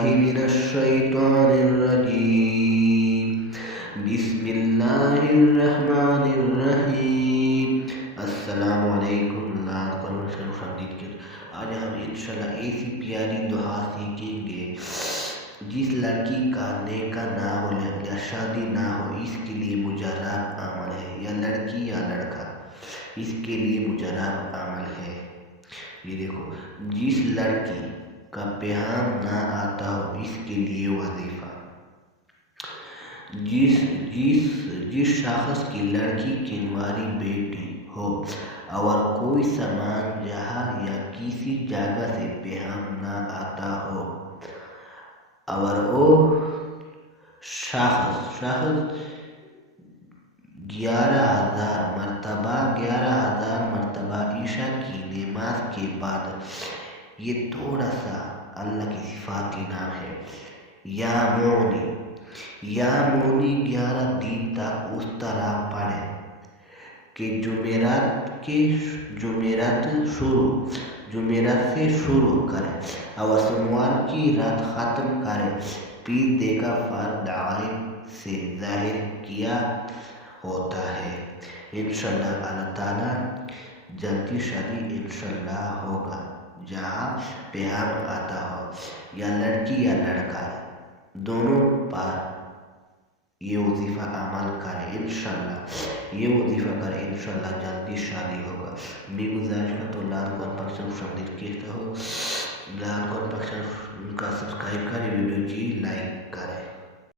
باللہ من الشیطان الرجیم بسم اللہ الرحمن الرحیم۔ السلام علیکم آج ہم انشاءاللہ ایسی پیاری دعا سیکھیں گے جس لڑکی کا نیکا نہ ہو یا شادی نہ ہو، اس کے لیے مجرب عمل ہے، یا لڑکی یا لڑکا اس کے لیے مجرب عمل ہے۔ یہ دیکھو، جس لڑکی کا پیغام نہ آتا ہو اس کے لیے وظیفہ، جس شخص کی لڑکی کنواری بیٹی ہو اور کوئی سامان جہاں یا کسی جگہ سے پیغام نہ آتا ہو اور وہ شخص 11,000 مرتبہ عشاء کی نماز کے بعد، یہ تھوڑا سا اللہ کی صفاتی نام ہے، یا مونی 11 دن تک اس طرح پڑھے کہ جمعرات سے شروع کرے اور سوموار کی رات ختم کرے، پھر دیکھا فرد عائن سے ظاہر کیا ہوتا ہے۔ انشاءاللہ اللہ تعالیٰ جلدی شادی انشاءاللہ ہوگا، جہاں پیغام آتا ہو، یا لڑکی یا لڑکا دونوں پر یہ وظیفہ عمل کرے، انشاءاللہ یہ وظیفہ کرے، انشاءاللہ جلدی شادی ہوگا۔ میں گزارش کرتا ہوں لال کون پاکستان شامل کہتا ہوں، لال کون پاکستان کا سبسکرائب کرے، ویڈیو جی لائک کرے۔